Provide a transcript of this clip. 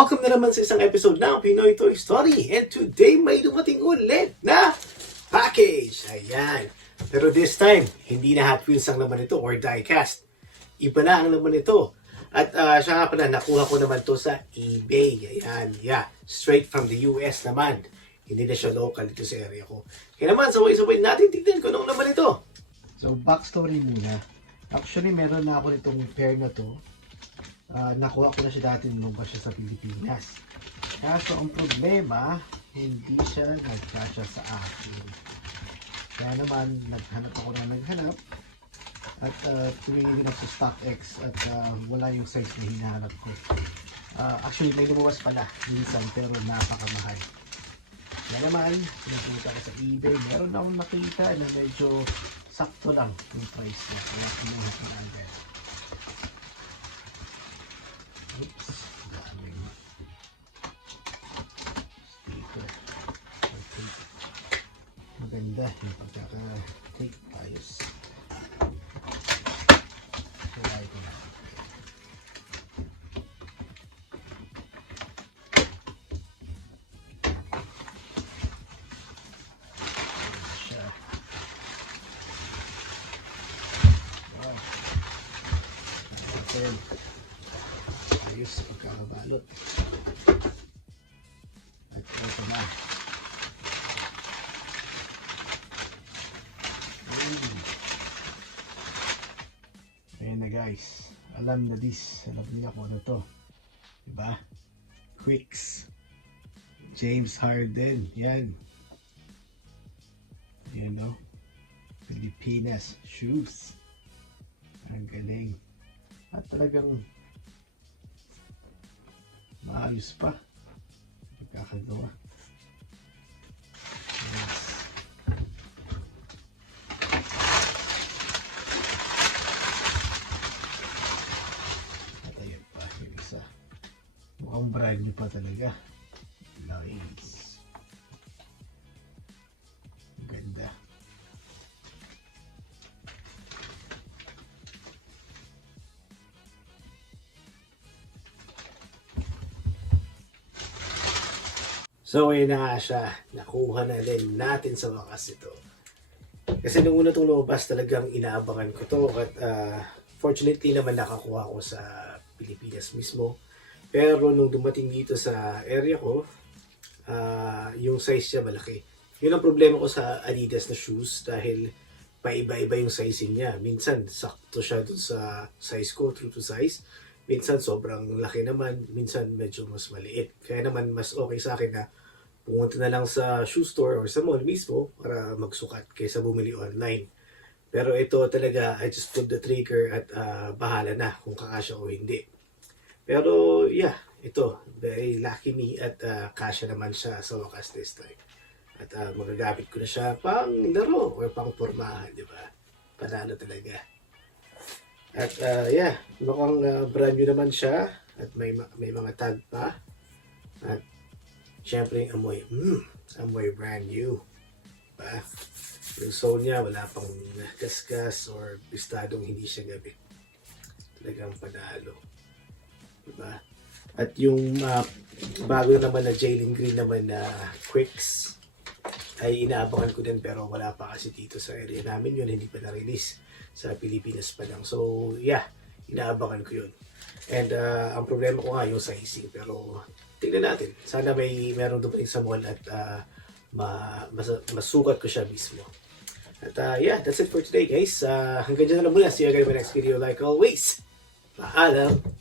Welcome na naman sa isang episode ng Pinoy Toy Story. And today may dumating ulit na package. Ayan. Pero this time, hindi na Hot Wheels ang laman ito or die-cast. Iba na ang laman ito. At siya nga pala, nakuha ko naman to sa eBay. Ayan, yeah. Straight from the US naman. Hindi na siya local dito sa area ko. Kaya naman, sabay-sabay natin tignan ko nung naman ito. So, backstory muna. Actually, meron na ako nitong pair na to. Nakuha ko na siya dati nung pa siya sa Pilipinas. Kaso ang problema, hindi siya nagkasya sa akin. Kaya naman, naghanap ako na naghanap. At tumingin din ako sa StockX at wala yung size na hinahanap ko. Actually, may lumuwas pala minsan pero napakamahal. Kaya naman, pinagpunta ko sa eBay. Meron akong nakita na medyo sakto lang yung price niya. Kaya kumuha ko na agad. Oops, daming sticker. Okay. Maganda yung pagkaka-tape. Ayos. Kulay ko na. Siya. Wow. Okay. Ayos, pagkakabalot. At ito na. Ayan na guys. Alam na this. Alam niya kung ano to. Diba? Quicks. James Harden. Yan. Yan o. Pilipinas shoes. Ang galing. At talagang maayos pa pagkakagawa. Yes. At ayun pa yung isa, mukhang brand new pa talaga. Nice. Ganda. So, ayun na nga siya. Nakuha na din natin sa wakas ito. Kasi nung una itong lumabas, talagang inaabangan ko to. At fortunately naman nakakuha ko sa Pilipinas mismo. Pero nung dumating dito sa area ko, yung size niya malaki. Yun ang problema ko sa Adidas na shoes dahil paiba-iba yung sizing niya. Minsan, sakto siya dun sa size ko, true to size. Minsan, sobrang laki naman. Minsan, medyo mas maliit. Kaya naman, mas okay sa akin na pumunta na lang sa shoe store or sa mall mismo para magsukat kaysa bumili online. Pero ito talaga, I just put the trigger at bahala na kung kakasya o hindi. Pero yeah, ito, very lucky me at kasya naman siya sa wakas this time. At magagamit ko na siya pang laro or pang pormahan, di ba? Panalo talaga. At yeah, mukhang brand new naman siya at may mga tag pa. At syempre yung amoy brand new. Diba? Yung sole niya wala pang gasgas or bistadong hindi siya gamit. Talagang panalo. Diba? At yung bago naman na Jalen Green naman na Quicks ay inaabangan ko din pero wala pa kasi dito sa area namin yun, hindi pa na-release sa Pilipinas pa lang. So yeah, inaabangan ko yun. And ang problema ko nga yung sizing pero tingnan natin. Sana meron dumating sa mall at masukat ko siya mismo. At yeah, that's it for today guys. Hanggang dyan na lang muna. See you again in my next video like always. Paalam!